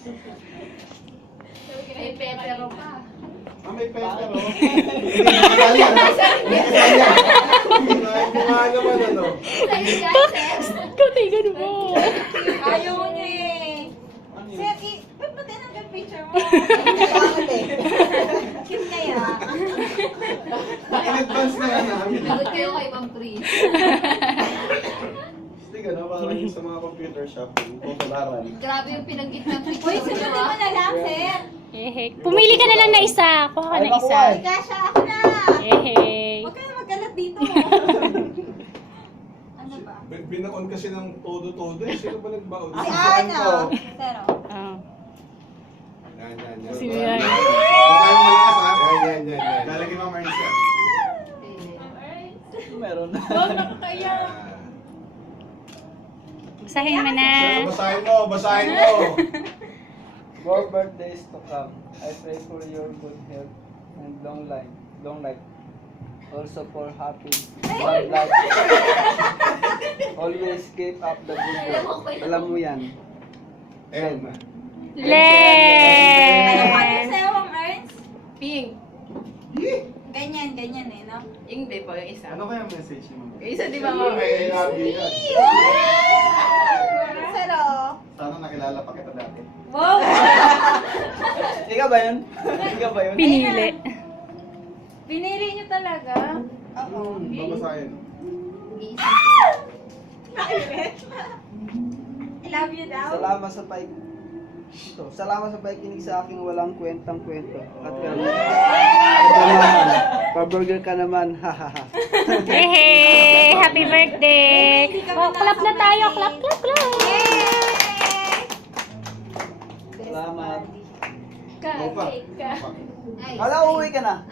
May pepero pa. Ah, may pepero. Hindi nakasali yan. Hindi nakasali yan. Kumain naman ano. Sa'yo yan, sir. Katigan mo. Ayaw niya eh. Sir, ba't ba tinanggap picture mo? Cute kaya. In advance na yan namin. Lagot kayo kay Ma'am Chris. Hindi ka na, parang yung sa mga computer shop, popularan. Grabe yung pinanggit ng picture. Uy, sundin mo na lang, sir. Yehek. Pumili ka na lang na isa. Kuha ka ng isa. Kasha, ako na. Yehek. Huwag ka na magkalat dito. Ano ba? Binaon kasi ng todo-todo eh. Sino ba nagbaon? Si Ana. Zero. Ah. Yan, yan, yan. Sino yan? Basahin mo malakas ha? Yan, yan, yan, yan. Lalagyan mo Marisa. Meron na. Basahin mo na. Basahin mo, basahin mo. More birthdays to come. I pray for your good health and long life. Also for happy, long life. Always keep up the good work. Alam mo yan. Ayan. Ano Len! pa yung sa'yo, Ma'am Ernst? Pink. Ganyan eh, no? Hindi po, yung isa. Ano kaya message ni Mama? Yung isa, di ba, Siguro Ma'am? may happy ka. Zero. Sana nakilala pa kita dati. Wow! Ikaw ba yun? Ikaw ba yun? Pinili. Pinili niyo talaga? Oo. Babasahin. I love you daw. Salamat sa pakikinig sa aking walang kwentang kwento. At kamahan. Pa-burger ka naman. Hahaha. Yehek! Happy birthday! Oh, clap na tayo. Clap, clap, clap! Salamat. Go pa. Ay, Hala, uuwi ka na.